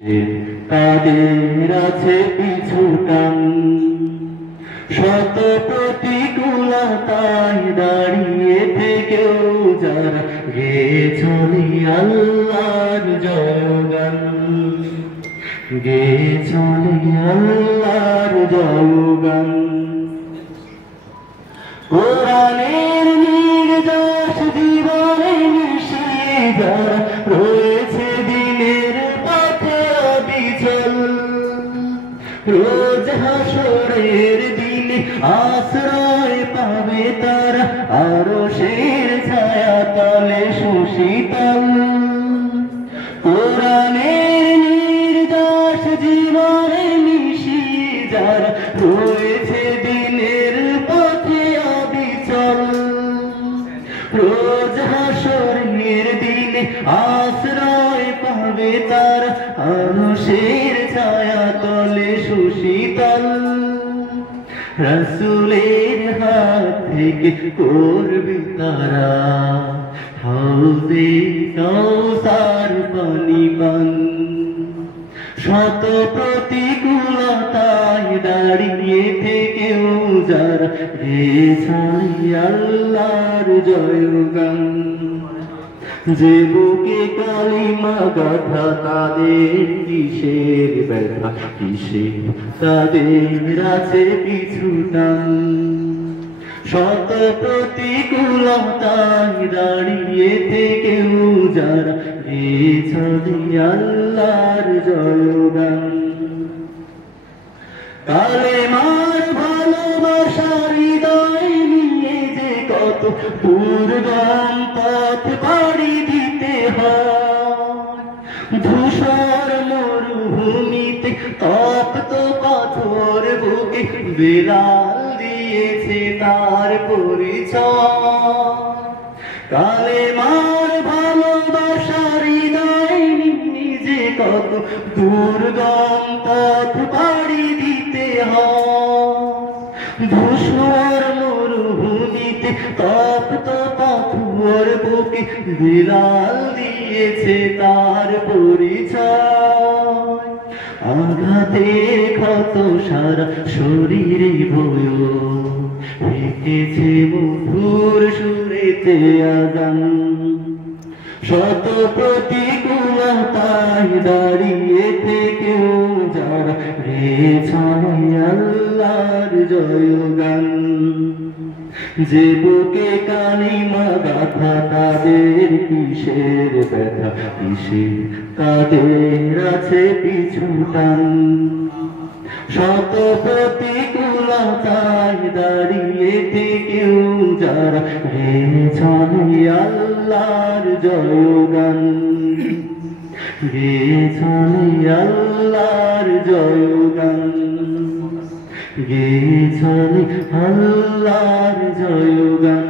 তাদের আছে পিছু টান, শত প্রতিকূলতায় দাঁড়িয়ে থেকেও যারা গেয়ে চলে আল্লাহর জয়গান, গেয়ে চলে আল্লাহর জয়গান। কোরআনের নির্দেশ জীবনে মিশিয়ে যারা রয়েছে দিনের পথে অবিচল, রোজ হাসরের দিনে আশ্রয় পাবে তারা আরশের ছায়া তলে সুশীতল। কোরআনের নির্দেশ জীবনে মিশিয়ে যারা রয়েছে দিনের পথে অবিচল, রোজ হাসরের দিনে আশ্রয় পাবে তারা আরশের ছায়া তলে সুশীতল। রাসূলের হাত থেকে করবে তারা হাউজে কাউসার পানি পান, শত প্রতিকূলতায় দাঁড়িয়ে থেকেও যারা গেয়েছে আল্লাহর জয়গান। যে বুকে কালিমা গাথা তাদের কিসের ব্যথা, কিসের তাদের আছে পিছু টান, শত প্রতিকূলতায় দাঁড়িয়ে থেকেও যারা গেয়েছে আল্লাহর জয়গান। কালেমার ভালোবাসার হৃদয় নিয়ে যে কত দুর্গম পথ পাড়ি দিতে হয়, ধূসর মরুভূমিতে তপ্ত পাথর বুকে বেলাল দিয়েছে তার পরিচয়। কালেমার ভালোবাসার হৃদয় নিয়ে যে কত দুর্গম পথ পাড়ি দিতে হয়, ধূসর মরুভূমিতে তপ্ত পাথর বুকে বেলাল দিয়েছে তার পরিচয়। আঘাতে ক্ষত সারা শরীরে বয় হেঁটেছে মধুর সুরেতে আগান, শত প্রতিকূলতায় দাঁড়িয়ে থেকেও যারা গেয়েছে আল্লাহর জয়গান। যে বুকে কালিমা গাথা তাদের কিসের ব্যথা, কিসের তাদের আছে পিছু টান, শত প্রতিকূলতায় দাঁড়িয়ে থেকেও যারা গেয়েছে আল্লাহর জয়গান, গেয়েছে আল্লাহর জয়গান, গেয়েছে আল্লাহর জয়গান।